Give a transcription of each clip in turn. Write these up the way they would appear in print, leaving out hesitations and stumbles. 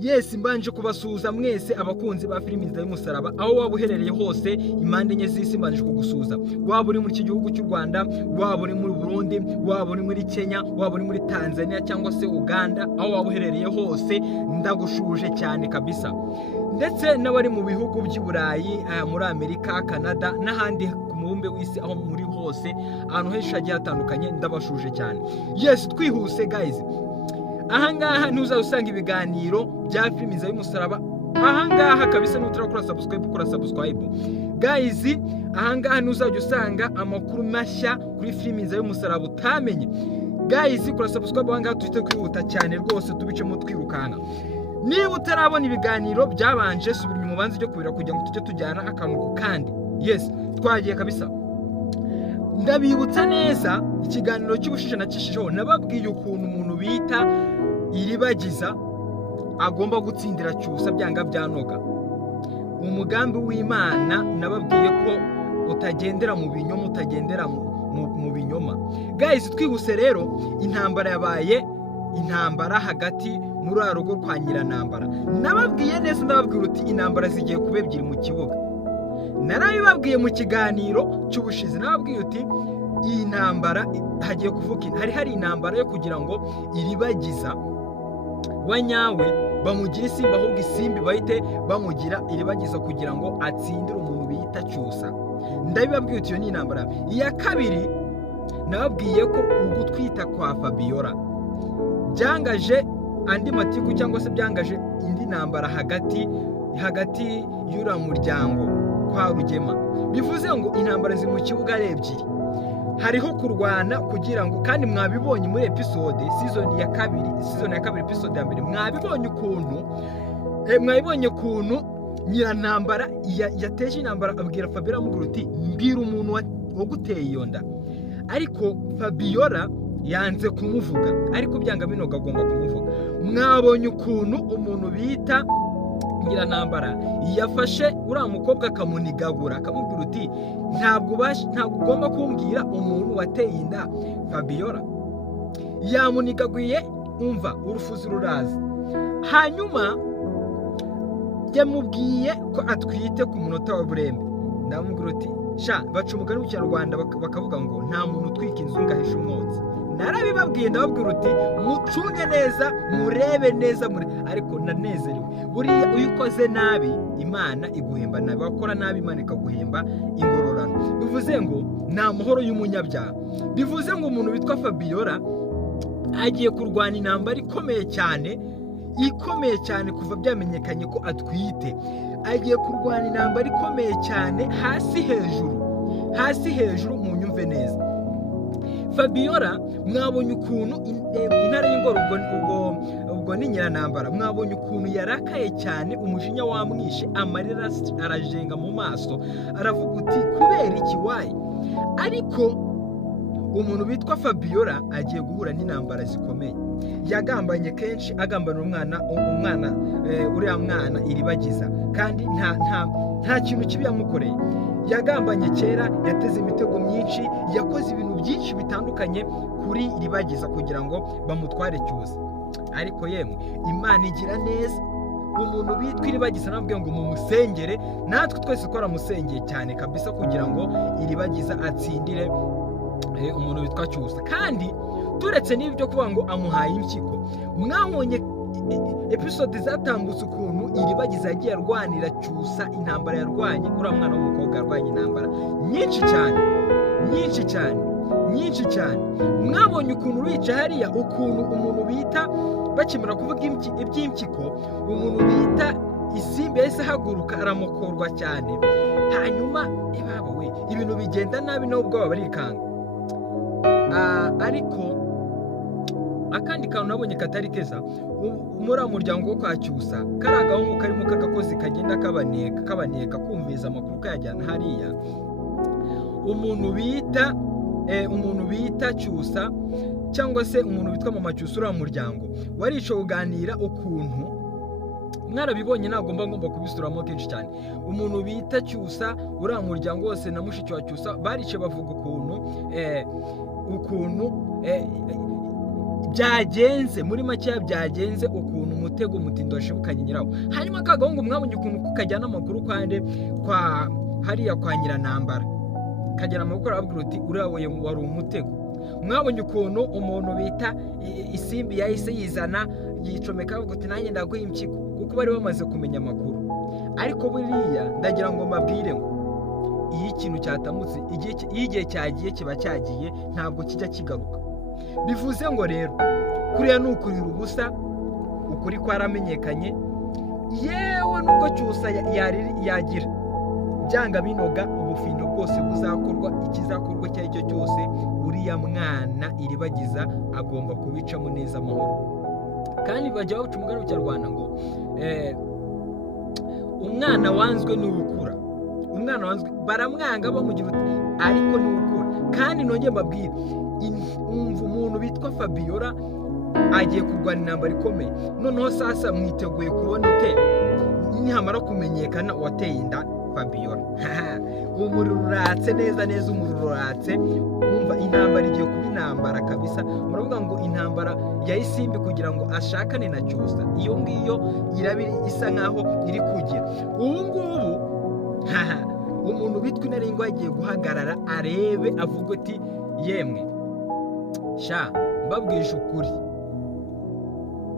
Yes, mbanje kubasuhuza mwese abakunzi ba filimi Inzira y'umusaraba aho waba uherereye hose impande enye z'isi, mbanje kugusuhuza. Waba uri muri iki gihugu cy'u Rwanda, waba uri muri Burundi, waba uri muri Kenya, waba uri muri Tanzania cyangwa se Uganda, aho waba uherereye hose ndagushuje cyane kabisa. Ndetse n'abari mu bihugu by'i Burayi, muri Amerika, Canada n'ahandi ku mubumbe w'isi, aho muri hose ahantu henshi hagiye hatandukanye ndabashuje cyane. Yes, twihuse guys. Ahangaha ntuzasanga ibiganiro bya filimi Inzira y'umusaraba. Ahangaha kabisa n'utarakora subscribe, kora subscribe guys. Ahangaha ntuzajya usanga amakuru mashya kuri filimi Inzira y'umusaraba utamenye guys. Kora subscribe ahangaha tuhite kwihuta cyane rwose, tubicemo twirukanka. Niba utarabona ibiganiro byabanje, subira mu banze cyo kubira kugira ngo tujye tujyana akantu kandi. Yes, twagiye kabisa. Ndabibutsa neza ikiganiro cy'ubushishe nacishijeho, nababwiye ukuntu umuntu bita iribagiza agomba gutsindira cyusa byanga byanoga. Umugambi w'Imana nababwiye ko utagendera mu binyoma, utagendera mu binyoma guys. Twihuse rero, intambara yabaye intambara hagati muri arugo kwa Nyiranambara. Nababwiye neza, ndababwira uti intambara zigiye kuba ebyiri mu kibuga. Narabibabwiye mu kiganiro cy'ubushize, nababwiye uti iyi ntambara hagiye kuvuka, hari intambara yo kugira ngo iribagiza wanyawe bamugira isimba, ahubwo isimbi bahite bamugira iribagiza kugira ngo atsindire umuntu bita cyusa. Ndabibabwiye uti iyo ni intambara. Iya kabiri nababwiye ko ugutwita kwa Fabiyora byangaje andi matiku cyangwa se byangaje indi ntambara hagati y'ura muryango kwa Rugema. Bivuze ngo intambara ziri mu kibuga ari ebyiri. Hariho kurwana kugira ngo, kandi mwabibonye muri episode season ya kabiri episode ya mbere, mwabibonye ukuntu Nyiranambara yateje intambara, abwira Fabiyora amubwira uti mbwira umuntu waguteye iyo nda. Ariko Fabiyora yanze kumuvuga, ariko byanga binoga agomba kumuvuga. Mwabonye ukuntu umuntu bita Nyiranambara yafashe uriya mukobwa akamunigagura, akamubwira uti ntabwo ugomba kumbwira umuntu wateye inda Fabiyora. Yamunigaguye, umva urufuzi ruraza. Hanyuma yamubwiye ko atwite ku munota wa burembe. Ndamubwira uti sha, baca umugani mu Kinyarwanda bakavuga ngo nta muntu utwika inzu ngo ahishe umwotsi. Narabibabwiye, ndababwira uti mucunge neza, murebe neza, ariko nanezerewe. Buriya iyo ukoze nabi Imana iguhemba nabi, wakora nabi Imana ikaguhemba ingororano. Bivuze ngo nta mahoro y'umunyabyaha. Bivuze ngo umuntu witwa Fabiyora agiye kurwana intambara ikomeye cyane kuva byamenyekanye ko atwite. Agiye kurwana intambara ikomeye cyane, hasi hejuru mu nyumve neza. Fabiyora mwabonye ukuntu Intare Yingore, ubwo ni Nyiranambara, mwabonye ukuntu yarakaye cyane, umujinya wamwishe, amarira arajenga mu maso, aravuga uti kubera iki wayi. Ariko umuntu bitwa Fabiyora agiye guhura n'intambara zikomeye. Yagambanye kenshi, agambanira uriya mwana iribagiza, kandi nta kintu kibi yamukoreye. Yagambanye kera, yateze imitego myinshi, yakoze ibintu byinshi bitandukanye kuri iribagiza kugira ngo bamutware cyusa. Ariko yemwe Imana igira neza. Umuntu bitwa iribagiza nabwiye ngo mumusengere, natwe twese twaramusengeye cyane kabisa kugira ngo iribagiza atsindire umuntu witwa cyusa. Kandi turetse n'ibyo kuvuga ngo amuhaye impyiko, mwabonye episode zatambutse ukuntu iribagiza yagiye arwanira cyusa, intambara yarwanye, uriya mwana w'umukobwa yarwanye intambara nyinshi cyane. Mwabonye ukuntu wica hariya, ukuntu umuntu bita bakimara kuvuga iby'impyiko, umuntu bita isimbi yahise ahaguruka aramukorwa cyane. Hanyuma ibintu bigenda nabi, nawe ubwabo barikanga. Ariko akandi kantu nabonye katari keza, muri muryango wo kwa cyusa, kari agahungu karimo kagakozi kagenda kabaneka kumviza amakuru kayajyana hariya. Umuntu bita cyusa cyangwa se umuntu witwa mama cyusa, uriya muryango warica kuganira ukuntu, mwarabibonye, nagomba kubisuramo kenshi cyane. Umuntu bita cyusa, uriya muryango wose na mushiki wa cyusa barice bavuga ukuntu byagenze muri make byagenze ukuntu umutego mutindo washibukanye nyirawo. Hanyuma kagahungu mwabonye ukuntu kajyana amakuru kwa hariya kwa Nyiranambara, kagera amakuru ababwira uti uraboye wari umutego. Mwabonye ukuntu umuntu bita Isimbi yahise yizana yicomeka avuga uti nanjye ndaguha impyiko, kuko bari bamaze kumenya amakuru. Ariko buriya ndagira ngo mbabwire ngo iyo ikintu cyatamutse igihe cyagiye kiba cyagiye, ntabwo kijya kigaruka. Bivuze ngo rero kuriya ni ukurira ubusa, ukuri kwaramenyekanye. Yewe nubwo cyusa yagira byanga binoga, ubufindo bwose buzakorwa, ikizakorwa icyo ari cyo cyose, uriya mwana iribagiza agomba kubicamo neza amahoro. Kandi bajya baca umugani w'ikinyarwanda ngo umwana wanzwe ni ukura. Umwana wanzwe baramwanga bamugira uti ariko ni ukura. Kandi nongeye mbabwire, umva umuntu bitwa Fabiyora agiye kurwana intambara ikomeye. Noneho sasa mwiteguye kubona ute nihamara kumenyekana uwateye inda Fabiyora. Umuriro uratse neza, umuriro uratse. Umva intambara igiye kuba intambara kabisa. Muravuga ngo intambara ya Isimbi kugira ngo ashakane na Cyusa, iyo ngiyo irabiri isa nkaho iri kugira. Ubu ngubu umuntu bitwa Intare ngo agiye guhagarara arebe avuga ati yemwe sha mbabwisha ukuri,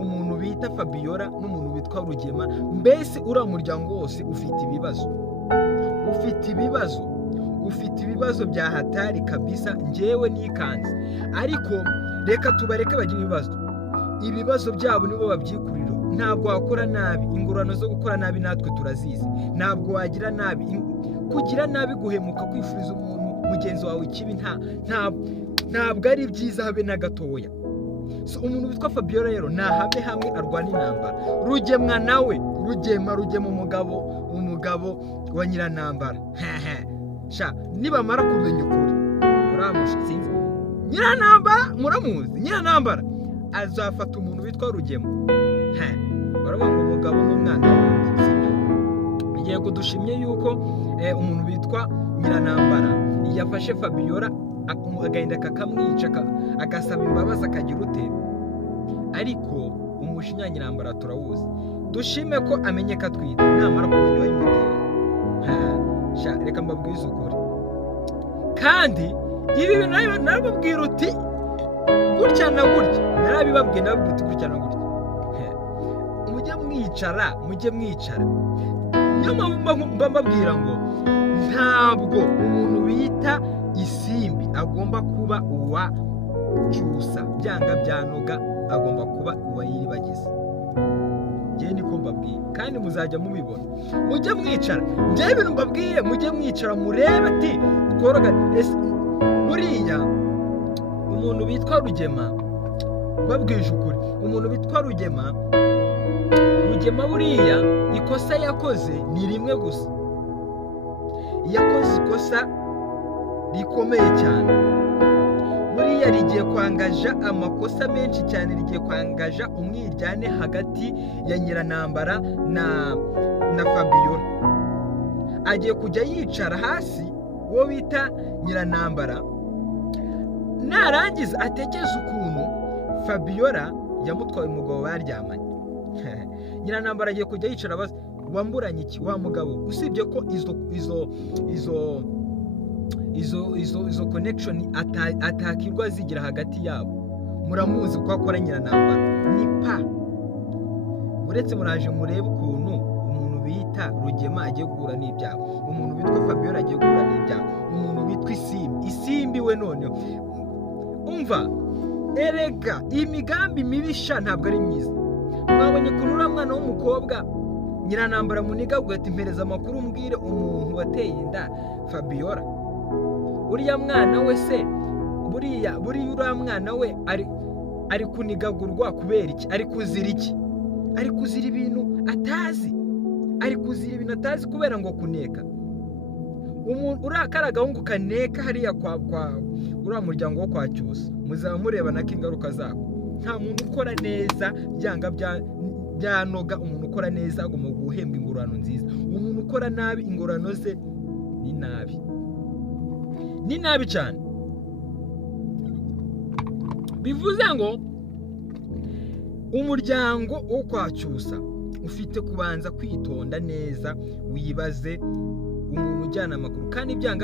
umuntu bita Fabiyora n'umuntu witwa Rugema, mbese uriya muryango wose ufite ibibazo bya hatari kabisa. Njyewe nikanze, ariko reka tubareke bagira ibibazo byabo nibo babyikurira. Ntabwo wakora nabi, ingorano zo gukora nabi natwe turazizi. Ntabwo wagira nabi, kugira nabi, guhemuka, kwifuriza umuntu mugenzi wawe ikibi ntabwo ari byiza habe na gatoya. So umuntu witwa Fabiyora rero nahabe hamwe arwana intambara. Rugemwa nawe Rugema umugabo wa Nyiranambara. Sha nibamara kumenya ukuri uramushinze Nyiranambara, muramuzi Nyiranambara azafata umuntu witwa Rugema. Baravuga ngo umugabo n'umwana igiye kudushimye yuko umuntu witwa Nyiranambara yafashe Fabiyora agahinda kakamwica, agasaba imbabazi, akagira ute. Ariko umushinya Nyiranambara turawuzi. Dushime ko Amenyeko Atwite namara kumenya wayimuteye. Reka mbabwize ukuri. Kandi ibi bintu narababwira uti gutya na gutya, narabibabwiye nababwira uti gutya na gutya. Mujye mwicara. Niyo mpamvu mbabwira ngo ntabwo umuntu bita Isimbi agomba kuba uwa Cyusa, byanga byanoga agomba kuba uwa Yiribagiza. Njye niko mbabwiye, kandi muzajya mubibona. Mujye mwicara, njye ibintu mbabwiye mujye mwicara murebe ati tworoga. Buriya umuntu bitwa Rugema, babwije ukuri, umuntu bitwa Rugema buriya ikosa yakoze ni rimwe gusa. Yakoze ikosa rikomeye cyane. Buriya rigiye kwangaja amakosa menshi cyane, rigiye kwangaja umwiryane hagati ya Nyiranambara na Fabiyora. Agiye kujya yicara hasi uwo bita Nyiranambara, narangiza atekereza ukuntu Fabiyora yamutwaye umugabo baryamanye. Nyiranambara agiye kujya yicara abaza wamburanye iki wa mugabo, usibye ko izo connection atakirwa zigira hagati yabo. Muramuzi ko akora Nyiranambara ni uretse muraje murebe ukuntu umuntu bita Rugema agiye guhura n'ibyaha, umuntu bitwa Fabiyora agiye guhura n'ibyaha, umuntu bitwa Isimbi we noneho. Umva erega imigambi mibisha ntabwo ari myiza. Mwabonye kunura mwana w'umukobwa Nyiranambara muniga ugati mpereza amakuru umbwire umuntu wateye inda Fabiyora. Uriya mwana we se buriya uriya mwana we ari kunigagurwa kubera iki? Ari kuzira iki? Ari kuzira ibintu atazi, kubera ngo kuneka. Umuntu urakara gahungu kaneka hariya kwa uriya muryango wo kwa Cyusa, muzaba mureba nako ingaruka zako. Nta muntu ukora neza byanga byanoga. Umuntu ukora neza agomba guhembwa ingorano nziza. Umuntu ukora nabi ingorano ze ni nabi cyane. Bivuze ngo umuryango wo kwacyusa ufite kubanza kwitonda neza, wibaze umuntu ujyana amakuru kandi byanga